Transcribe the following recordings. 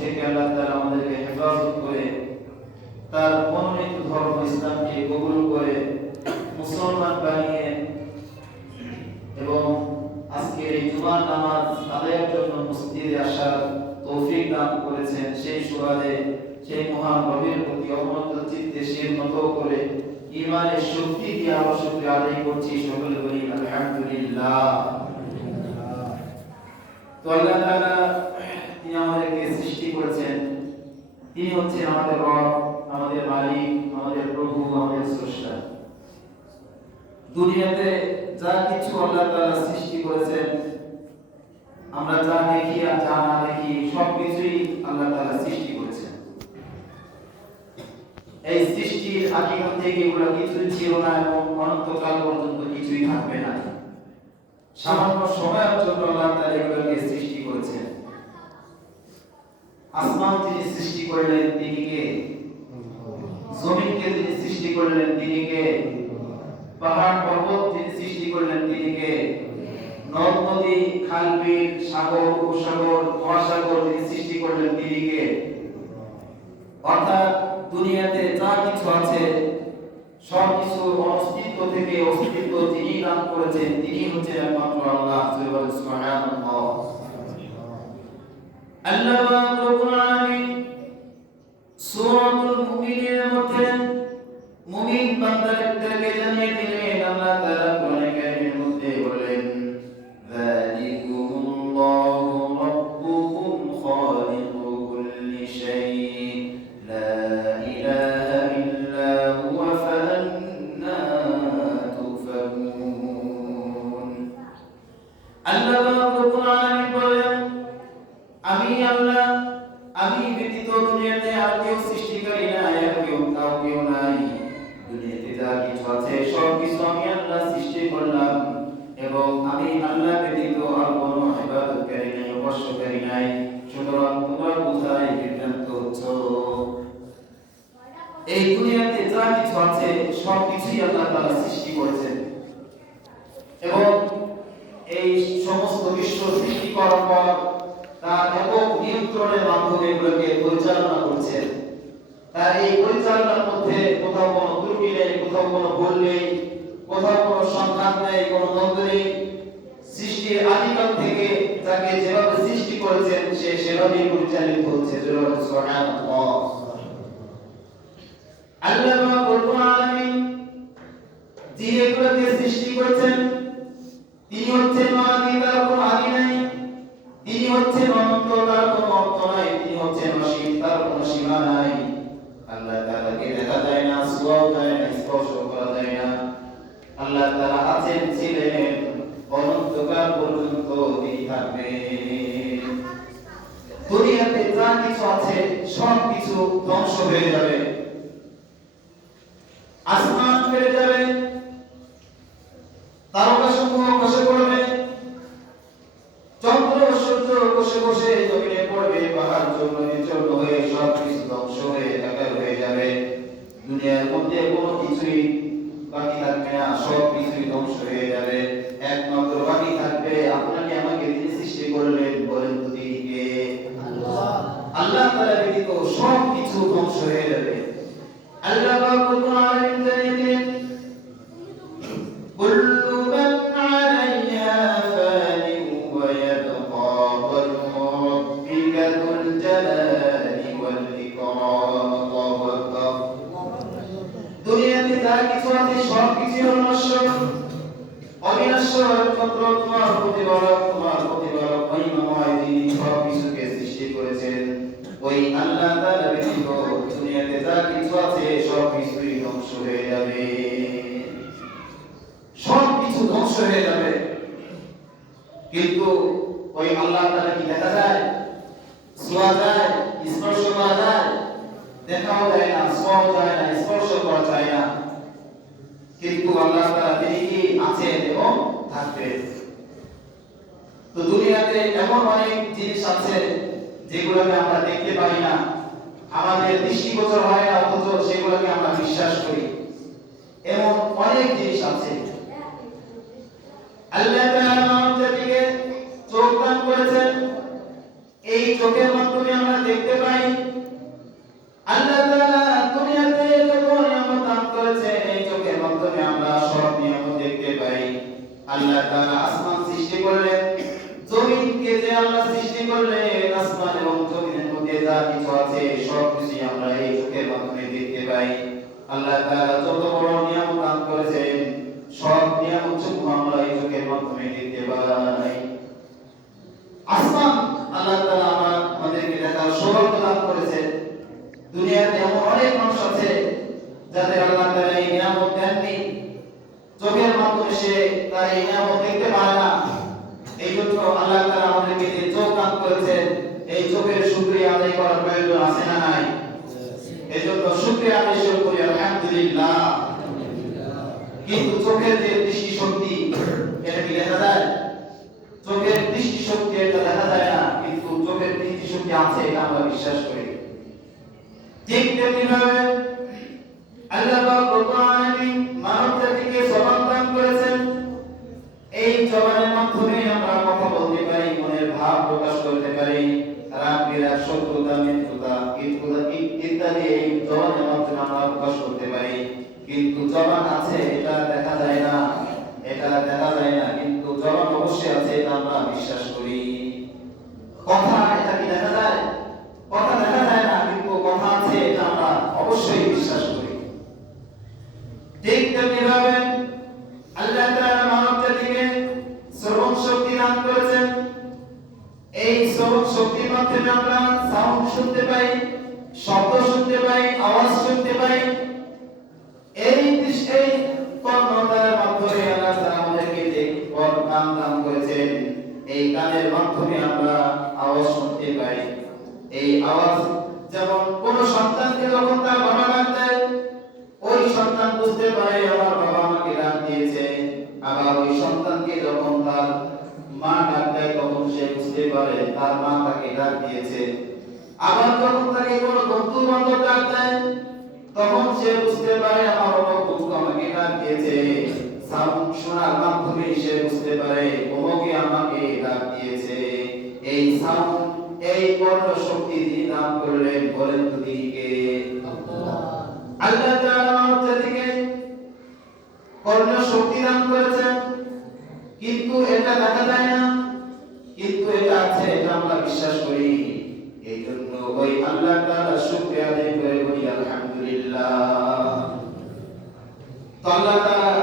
থেকে আল্লাহ তাআলা আমাদেরকে হেফাজত করে তার মনোনীত ধর্ম ইসলামকে কবুল করে মুসলমান বানিয়ে এবং আজকের এই জুমার নামাজ আদায়ের জন্য মসজিদে আসার তৌফিক দান করেছেন। সেই সুবাদে সেই মহান রবির প্রতি অবনত চিত্তে শির নত করে ইমানের শক্তি দিয়ে আবার শুক্রিয়া আদায় করছি সকলে বলি, আলহামদুলিল্লাহ। তো আল্লাহ তাআলা তিনি আমাদেরকে সৃষ্টি করেছেন। তিনি হচ্ছেন আমাদের রব, আমাদের মালিক, আমাদের প্রভু, আমাদের স্রষ্টা। দুনিয়াতে যা কিছু আল্লাহ তাআলা সৃষ্টি করেছেন, আমরা যা দেখি আর যা না দেখি সব কিছুই আল্লাহ তাআলা সৃষ্টি করেছেন। এই সৃষ্টির হাকিকত থেকে এগুলো কিছুই ছিল না এবং অনন্তকাল পর্যন্ত কিছুই থাকবে না। সামান্য সময়ের জন্য আল্লাহ তাআলা এগুলোকে সৃষ্টি করেছেন। আসমান যিনি সৃষ্টি করলেন, তিনি কে? জমিনকে যিনি সৃষ্টি করলেন, তিনি কে? পাহাড় পর্বত যিনি সৃষ্টি করলেন, তিনি কে? নদ, নদী, খাল, বিল, সাগর, উপসাগর, মহাসাগর যিনি সৃষ্টি করলেন, তিনি কে? অর্থাৎ দুনিয়াতে যা কিছু আছে সব কিছু অস্তিত্ব থেকে অস্তিত্ব যিনি দান করেছেন, তিনি হচ্ছেন একমাত্র আল্লাহ সুবহানাল্লাহ আল্লাহ রাব্বুল আলামিন সূরাতুল মুমিনের মধ্যে মুমিন বান্দাদেরকে জানিয়ে দিলেন আল্লাহ তাআলা কোরআনে কারীমের মধ্যে বলেন যালিকুমুল্লাহু রাব্বুকুম খালিকু কুল্লি শাইইন লা ইলাহা ইল্লা হুয়া ফাআন্না তুফাকুন আল্লাহ রাব্বুল আলামিন বলেন আমি আল্লাহ আমি ব্যতীত দুনিয়াতে আর কেউ সৃষ্টিকারী নাই, আর কেউ কাউ কেউ নাই। দুনিয়াতে যা কিছু আছে সব কিছু আমি আল্লাহ সৃষ্টি করলাম। এবং আমি আল্লাহ ব্যতীত আর কোনো ইবাদতকারী নাই, উপাস্যকারী নাই। সুতরাং তোমরা কোথায় বিভ্রান্ত হচ্ছ। এই দুনিয়াতে যা কিছু আছে সব কিছুই আল্লাহ তাআলা সৃষ্টি করেছেন। এবং এই সমস্ত বিশ্ব সৃষ্টি করার পর তার একক নিয়ন্ত্রণের মাধ্যমে এগুলোকে পরিচালনা করছেন। তার এই পরিচালনার মধ্যে কোথাও কোনো ত্রুটি নেই, কোথাও কোনো ভুল নেই, কোথাও কোনো সংঘাত নেই, কোনো দ্বন্দ্ব নেই। সৃষ্টির আদিকাল থেকে তাকে যেভাবে সৃষ্টি করেছেন, সে সেভাবেই পরিচালিত হচ্ছে। আল্লাহ রাব্বুল আলামিন, যিনি এগুলোকে সৃষ্টি করেছেন, তিনি হচ্ছেন দুনিয়াতে যা কিছু আছে, সব কিছু ধ্বংস হয়ে যাবে। আসমান ফেলে যাবে। তারকাসমূহ খসে পড়বে। চন্দ্র সূর্য বসে বসে জমিনে পড়বে। পাহাড় চূর্ণ বিচূর্ণ হয়ে সব কিছু ধ্বংস হয়ে একাকার হয়ে যাবে। দুনিয়ার মধ্যে কোনো কিছুই বাকি থাকবে না, সব কিছুই ধ্বংস হয়ে যাবে। একমাত্র বাকি থাকবে, আপনাকে আমাকে যিনি সৃষ্টি করলেন, বলেন তিনি আল্লাহ তাআলা ব্যতীত সব ধ্বংস হয়ে যাবে। আল্লাহ রাব্বুল আলামিন জানেন দিলেন ওই আল্লাহ তাআলা ব্যতীত দুনিয়াতে যা কিছু আছে সব কিছুই ধ্বংস হয়ে যাবে। সব কিছু ধ্বংস হয়ে যাবে। কিন্তু ওই আল্লাহ তাআলা কি দেখা যায়? ছোঁয়া যায়, স্পর্শ করা যায়, দেখাও যায় না, ছোঁয়াও যায় না, স্পর্শ করা যায় না। কিন্তু আল্লাহ তাআলা তিনি কি আছেন এবং থাকবেন? তো দুনিয়াতে এমন অনেক জিনিস আছে যেগুলোকে আমরা দেখতে পাই না, আমাদের দৃষ্টিগোচর হয় না, অথচ সেগুলোকে আমরা বিশ্বাস করি। এমন অনেক জিনিস আছে। আল্লাহ চোখ দান করেছেন। এই চোখের মাধ্যমে আমরা দেখতে পাই, আল্লাহ তাআলা নিয়ামত দান এই চোখের মাধ্যমে আমরা সব নিয়ামত দেখতে পাই। আল্লাহ তাআলা আসমান সৃষ্টি করলেন, জমিনকে যে আল্লাহ সৃষ্টি করলেন আসমান এবং জমিনের মধ্যে যা কিছু আছে সব কিছু আমরা এই চোখের মাধ্যমে দেখতে পাই। আল্লাহ যত বড় নিয়ামত দান করেছেন, সব নিয়ামত সমূহ আমরা এই চোখের মাধ্যমে দেখতে পাই। আসমান, আল্লাহ আমাদেরকে দেখার সৌভাগ্য দান দুনিয়াতে এমন অনেক মানুষ আছে যাদের আল্লাহ তাআলা এই নিয়ামত দেননি। চোখের মাধ্যমে সে তার এই দেখতে পারে না। এই জন্য আল্লাহ তাআলা আমাদেরকে যে চোখ দান করেছেন এই চোখের শুকরিয়া আদায় করার প্রয়োজন আছে না নাই? এই জন্য শুকরিয়া আদায় শুরু করি, আলহামদুলিল্লাহ। কিন্তু চোখের যে দৃষ্টি শক্তি এটা কি দেখা যায়? চোখের দৃষ্টি শক্তি এটা দেখা যায় না, কিন্তু চোখের দৃষ্টি শক্তি আছে এটা আমরা বিশ্বাস করি। ঠিক তেমনি ভাবে আল্লাহ রব্বুল বিশ্বাস করি। কথা মাধ্যমে আমরা আওয়াজ শুনতে পাই। এই আওয়াজ যেমন কোন সন্তানকে যখন তার বাবা ডাক দেয়, ওই সন্তান বুঝতে পারে, আমার বাবা আমাকে ডাক দিয়েছে। আবার ওই সন্তানকে যখন তার মা ডাক দেয়, তখন সে বুঝতে পারে, তার মা তাকে ডাক দিয়েছে। আবার যখন তাকে কোনো বন্ধু বান্ধব ডাক দেয়, তখন সে বুঝতে পারে, আমার বন্ধু আমাকে ডাক দিয়েছে। শোনার মাধ্যমে সে বুঝতে পারে অমুকে আমাকে ডাক দিয়েছে। এই সাউন্ড, এই কর্ণ শক্তি যিনি দান করলেন বলেন তো তিনি আল্লাহ তাআলা কর্ণ শক্তি দান করেছেন। কিন্তু এটা দেখা যায় না। কিন্তু এটা আছে, এটা আমরা বিশ্বাস করি। এই জন্য ওই আল্লাহ তাআলা শুকরিয়া আদায় করে বলি, আলহামদুলিল্লাহ। তো আল্লাহ তাআলা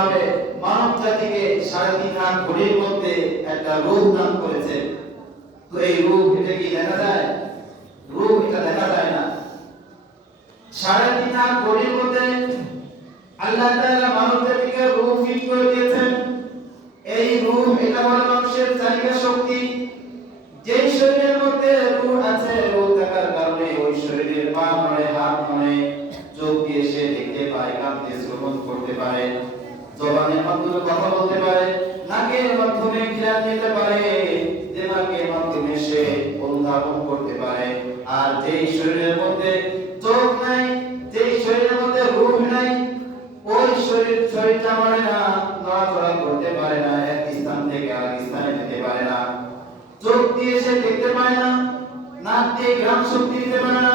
ভাবে মানব জাতিকে সাড়ে তিন হাত ঘড়ির মধ্যে একটা রূপ দান করেছে। তো এই রূপ এটা কি দেখা যায়? রূপ এটা দেখা যায় না। সাড়ে তিন হাত ঘড়ির মধ্যে আল্লাহ তাআলা মানব জাতিকে রূপ ফিট করে দিয়েছেন। এই রূপ এটা হলো মানুষের চালিকা শক্তি। যেই শরীরের মধ্যে রূহ আছে রূহ থাকার কারণে ওই শরীরের পা নড়ে, হাত নড়ে, চোখ দিয়ে সে দেখতে পায় কান দিয়ে শ্রবণ করতে পারে। জবানের মাধ্যমে কথা বলতে পারে, নাকের মাধ্যমে ঘ্রাণ নিতে পারে, দিমাগের মাধ্যমে সে অনুধাবন করতে পারে। আর যেই শরীরের মধ্যে চোখ নাই, যেই শরীরের মধ্যে রূহ নাই, ওই শরীর, শরীরটা মানে না, নড়াচড়া করতে পারে না, এক স্থান থেকে আরেক স্থানে যেতে পারে না। চোখ দিয়ে সে দেখতে পায় না, নাক দিয়ে গ্রাম শক্তি দিতে পারে না।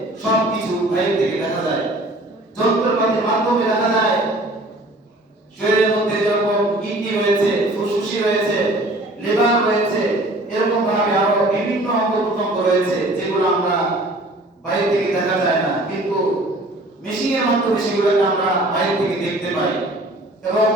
সব কিছু বাইরে থেকে দেখা যায়। যন্ত্রপাতির মাধ্যমে দেখা যায়, শরীরের মধ্যে যেরকম কিডনি রয়েছে ফুসফুসি রয়েছে লিভার রয়েছে এরকম ভাবে আরও বিভিন্ন অঙ্গ প্রত্যঙ্গ রয়েছে, যেগুলো আমরা বাইরে থেকে দেখা যায় না। কিন্তু মেশিনের মাধ্যমে সেগুলোকে আমরা বাইরে থেকে দেখতে পাই। এবং